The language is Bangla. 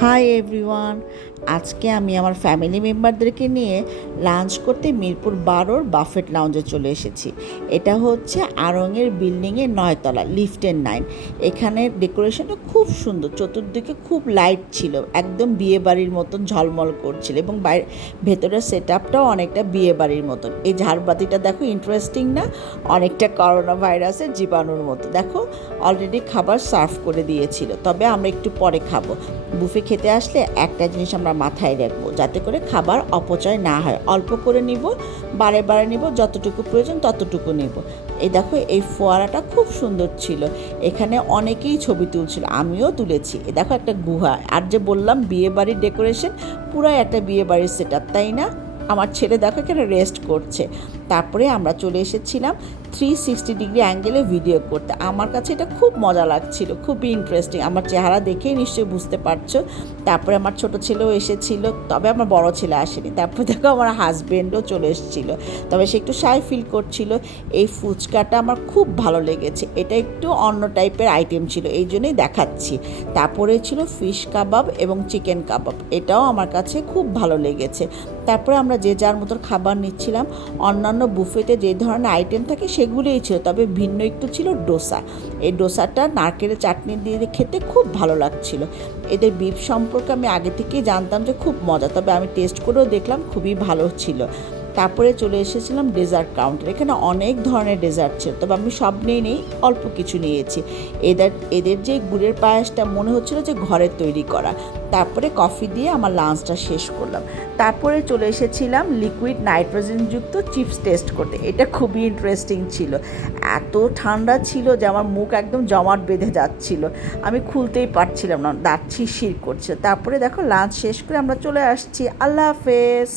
হাই এভরিওয়ান, আজকে আমি আমার ফ্যামিলি মেম্বারদেরকে নিয়ে লাঞ্চ করতে মিরপুর 12 বাফেট লাউঞ্জে চলে এসেছি। এটা হচ্ছে আড়ংয়ের বিল্ডিংয়ের 9তলা, লিফটের 9। এখানের ডেকোরেশনটা খুব সুন্দর, চতুর্দিকে খুব লাইট ছিল, একদম বিয়ে বাড়ির মতন ঝলমল করছিল এবং বাইরে ভেতরের সেট আপটাও অনেকটা বিয়ে বাড়ির মতন। এই ঝাড়বাতিটা দেখো, ইন্টারেস্টিং না? অনেকটা করোনা ভাইরাসের জীবাণুর মতো। দেখো, অলরেডি খাবার সার্ভ করে দিয়েছিল, তবে আমরা একটু পরে খাবো। বুফে খেতে আসলে একটা জিনিস আমরা মাথায় রাখবো, যাতে করে খাবার অপচয় না হয়। অল্প করে নিব, বারে বারে নিব, যতটুকু প্রয়োজন ততটুকু নিব। এই দেখো, এই ফোয়ারাটা খুব সুন্দর ছিল, এখানে অনেকেই ছবি তুলছিল, আমিও তুলেছি। এ দেখো, একটা গুহা। আর যে বললাম বিয়ে বাড়ির ডেকোরেশন, পুরাই একটা বিয়ে বাড়ির সেট আপ, তাই না? আমার ছেলে দেখো এখানে রেস্ট করছে। তারপরে আমরা চলে এসেছিলাম 360 ডিগ্রি অ্যাঙ্গেলে ভিডিও করতে। আমার কাছে এটা খুব মজা লাগছিল, খুবই ইন্টারেস্টিং। আমার চেহারা দেখেই নিশ্চয়ই বুঝতে পারছো। তারপরে আমার ছোট ছেলেও এসেছিল, তবে আমার বড় ছেলে আসেনি। তারপরে দেখো, আমার হাজব্যান্ডও চলে এসেছিল, তবে সে একটু শাই ফিল করছিল। এই ফুচকাটা আমার খুব ভালো লেগেছে, এটা একটু অন্য টাইপের আইটেম ছিল, এই জন্যই দেখাচ্ছি। তারপরে ছিল ফিশ কাবাব এবং চিকেন কাবাব, এটাও আমার কাছে খুব ভালো লেগেছে। তারপরে আমরা যে যার মতো খাবার নিচ্ছিলাম। অন্যান্য বুফেতে যে ধরনের আইটেম থাকে সেগুলোই ছিল, তবে ভিন্ন একটু ছিল ডোসা। এই ডোসাটা নারকেলের চাটনি দিয়ে খেতে খুব ভালো লাগছিল। এদের বিফ সম্পর্কে আমি আগে থেকেই জানতাম যে খুব মজা, তবে আমি টেস্ট করেও দেখলাম খুবই ভালো ছিল। তারপরে চলে এসেছিলাম ডেজার্ট কাউন্টার। এখানে অনেক ধরনের ডেজার্ট ছিল, তবে আমি সব নেই অল্প কিছু নিয়েছি। এদের যে গুড়ের পায়েসটা মনে হচ্ছিল যে ঘরের তৈরি করা। তারপরে কফি দিয়ে আমার লাঞ্চটা শেষ করলাম। তারপরে চলে এসেছিলাম লিকুইড নাইট্রোজেনযুক্ত চিপস টেস্ট করতে। এটা খুবই ইন্টারেস্টিং ছিল, এত ঠান্ডা ছিল যে আমার মুখ একদম জমাট বেঁধে যাচ্ছিল, আমি খুলতেই পারছিলাম না, দাঁত শিরশির করছে। তারপরে দেখো, লাঞ্চ শেষ করে আমরা চলে আসছি। আল্লাহ হাফেজ।